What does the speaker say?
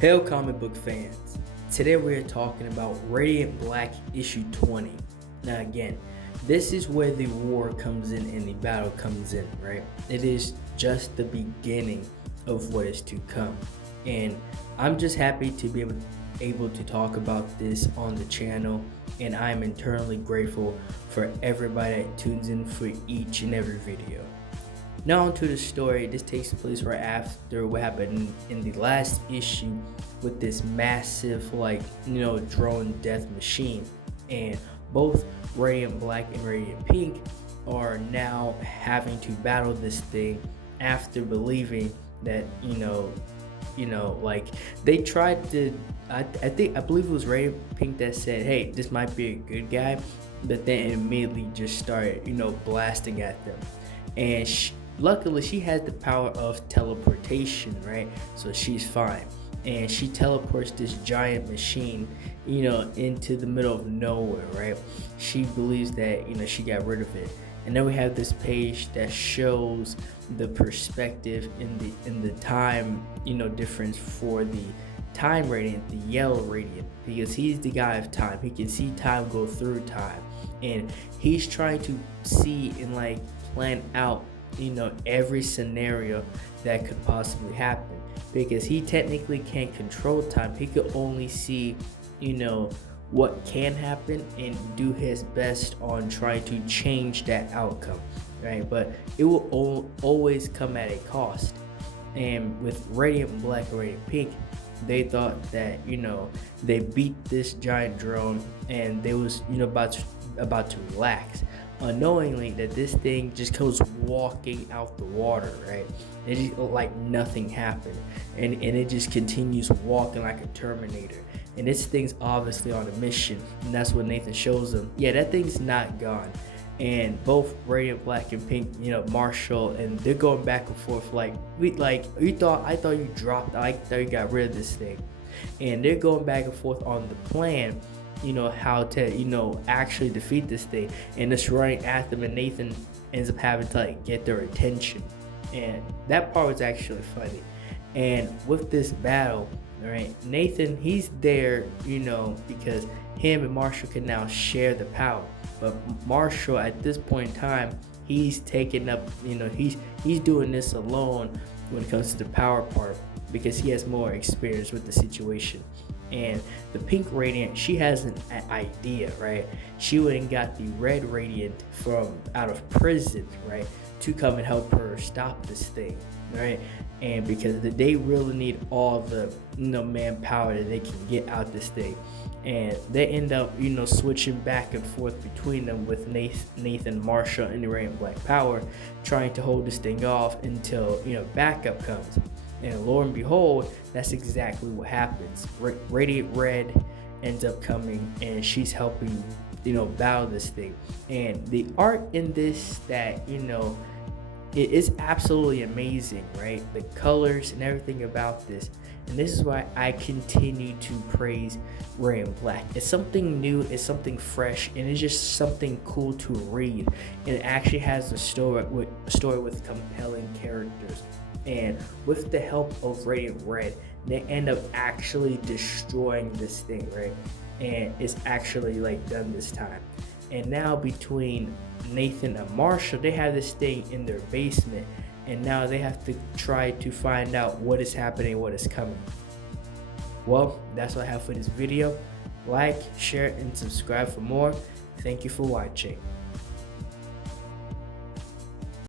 Hail comic book fans! Today we're talking about Radiant Black issue 20. Now again, this is where the war comes in and the battle comes in, right? It is just the beginning of what is to come. And I'm just happy to be able to talk about this on the channel, and I'm eternally grateful for everybody that tunes in for each and every video. Now onto the story. This takes place right after what happened in the last issue with this massive drone death machine, and both Radiant Black and Radiant Pink are now having to battle this thing after believing that they tried to I believe it was Radiant Pink that said, hey, this might be a good guy, but then immediately just started blasting at them. And luckily she has the power of teleportation, right? So she's fine, and she teleports this giant machine into the middle of nowhere, right? She believes that she got rid of it. And then we have this page that shows the perspective in the time difference for the time radiant, the yellow radiant, because he's the guy of time. He can see time go through time, and he's trying to see and plan out every scenario that could possibly happen, because he technically can't control time. He could only see what can happen and do his best on trying to change that outcome, right? But it will always come at a cost. And with Radiant Black and Radiant Pink, they thought that they beat this giant drone and they was about to relax, unknowingly that this thing just goes walking out the water, right? It just like nothing happened, and it just continues walking like a Terminator. And this thing's obviously on a mission, and that's what Nathan shows them. Yeah, that thing's not gone. And both Radiant Black and Pink, Marshall, and they're going back and forth I thought you dropped, I thought you got rid of this thing. And they're going back and forth on the plan, how to actually defeat this thing, and it's running at them, and Nathan ends up having to get their attention. And that part was actually funny. And with this battle, right, Nathan, he's there because him and Marshall can now share the power. But Marshall at this point in time, he's taking up he's doing this alone when it comes to the power part, because he has more experience with the situation. And the Pink Radiant, she has an idea, right? She went and got the Red Radiant from out of prison, right, to come and help her stop this thing, right? And because they really need all the manpower that they can get out this thing. And they end up switching back and forth between them, with Nathan, Marshall, and the Radiant Black Power trying to hold this thing off until backup comes. And lo and behold, that's exactly what happens. Radiant Red ends up coming, and she's helping battle this thing. And the art in this, that it is absolutely amazing, right? The colors and everything about this. And this is why I continue to praise Radiant Black. It's something new, it's something fresh, and it's just something cool to read. And it actually has a story with compelling characters. And with the help of Radiant Red, they end up actually destroying this thing, right? And it's actually done this time. And now between Nathan and Marshall, they have this thing in their basement, and now they have to try to find out what is happening, what is coming. Well, that's what I have for this video. Like, share, and subscribe for more. Thank you for watching.